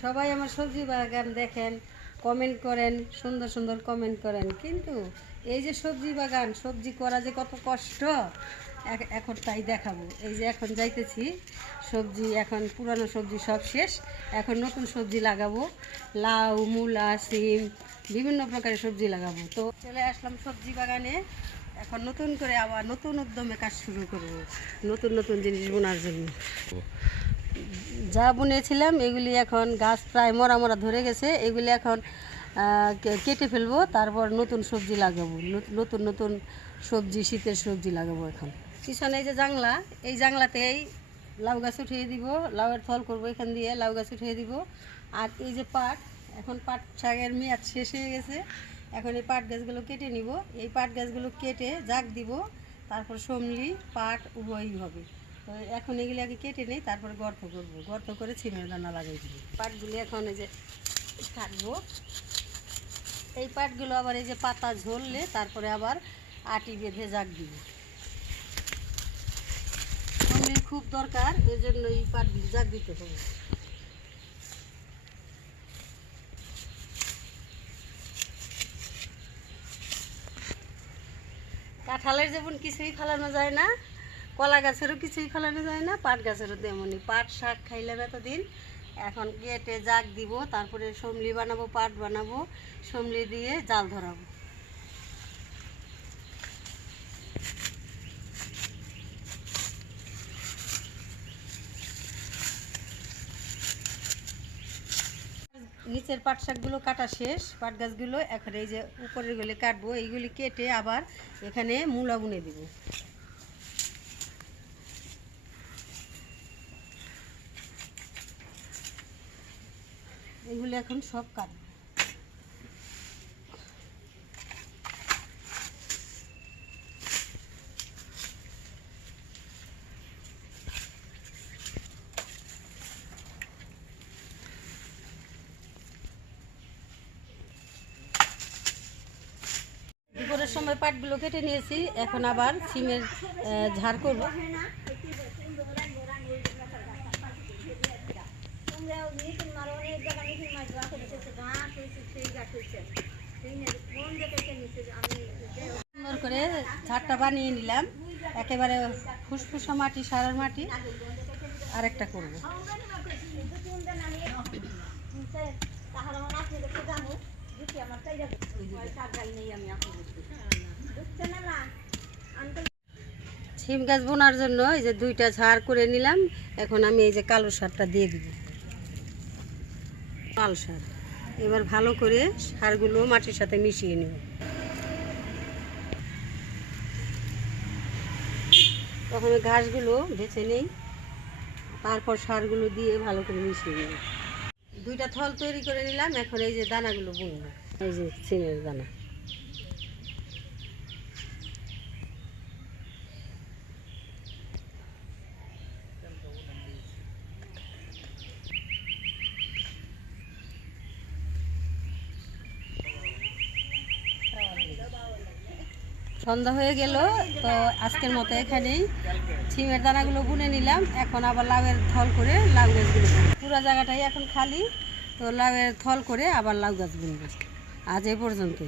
সবাই আমার সবজি বাগান দেখেন কমেন্ট করেন, সুন্দর সুন্দর কমেন্ট করেন। কিন্তু এই যে সবজি বাগান, সবজি করা যে কত কষ্ট, এখ- এখন তাই দেখাবো। এই যে এখন যাইতেছি, সবজি এখন, পুরানো সবজি সব শেষ। এখন নতুন সবজি লাগাবো। লাউ, মূলা, সিম, বিভিন্ন প্রকারের সবজি লাগাবো। তো চলে আসলাম সবজি বাগানে। এখন নতুন করে আবার নতুন উদ্যমে কাজ শুরু করব। নতুন নতুন জিনিস বোনার জন্য। যা বুনেছিলাম, এগুলি এখন গাছ প্রায় মরা মরা ধরে গেছে। এগুলি এখন কেটে ফেলব, তারপর নতুন সবজি লাগাবো। নতুন নতুন সবজি, শীতের সবজি লাগাবো এখন। পিছনে এই যে জাংলা এই জাংলাতেই লাউ গাছ উঠিয়ে দিব, লাউয়ের ফল করব এখান দিয়ে, লাউ গাছ উঠিয়ে দিব। আর এই যে পাট, এখন পাট শাকের মেয়াদ শেষ হয়ে গেছে। এখন এই পাট গাছগুলো কেটে নিব। এই পাট গাছগুলো কেটে জাগ দিব, তারপর সমলি, পাট উভয়ই হবে। এখন এগুলি আগে কেটে নিই, তারপরে গর্ত করব। গর্ত করে ছিমের দানা লাগাই দিব। পাটগুলি এখন এই যে কাটবো। এই পাটগুলো আবার এই যে পাতা ঝরলে তারপরে আবার আটি বেঁধে জাগ দিব। খুব দরকার এর জন্য এই পাটগুলি জাগ দিতে হবে। কাঁঠালের যেমন কিছুই ফেলানো যায় না কলা গাছেরও কিছুই ফেলানো যায় না, পাট গাছেরও তেমনই। পাট শাক খাইলাম এতদিন, এখন কেটে জাগ দিব, তারপরে সমলি বানাবো, পাট বানাবো, সমলি দিয়ে জাল ধরাবো। নিচের পাট শাকগুলো কাটা শেষ, পাট গাছগুলো এখন এই যে উপরের গুলি কাটবো, এইগুলি কেটে আবার এখানে মূলা বুনে দিব। এগুলি এখন সব কাটবো দুপুরের সময় পাটগুলো কেটে নিয়েছি এখন আবার সিমের ঝাড় করব। সুন্দর করে ঝাড়টা বানিয়ে নিলাম। একেবারে ফুসফুসা মাটি, সারার মাটি, আরেকটা করব। সিম গাছ বোনার জন্য এই যে দুইটা ঝাড় করে নিলাম। এখন আমি এই যে কালো সারটা দিয়ে দিব। লাল সার। এবার ভালো করে সারগুলো মাটির সাথে মিশিয়ে নিব। প্রথমে ঘাসগুলো ভেছে নেই, তারপর সারগুলো দিয়ে ভালো করে মিশিয়ে নিব। দুইটা থল তৈরি করে নিলাম, এখন এই যে দানাগুলো বুনবো। এই যে সিমের দানা। সন্ধ্যা হয়ে গেল, তো আজকের মতো এখানেই। ছিমের দানাগুলো বুনে নিলাম, এখন আবার লাউয়ের থল করে লাউ গাছগুলো। পুরো জায়গাটাই এখন খালি, তো লাউয়ের থল করে আবার লাউ গাছ বুনবো আজ এই পর্যন্ত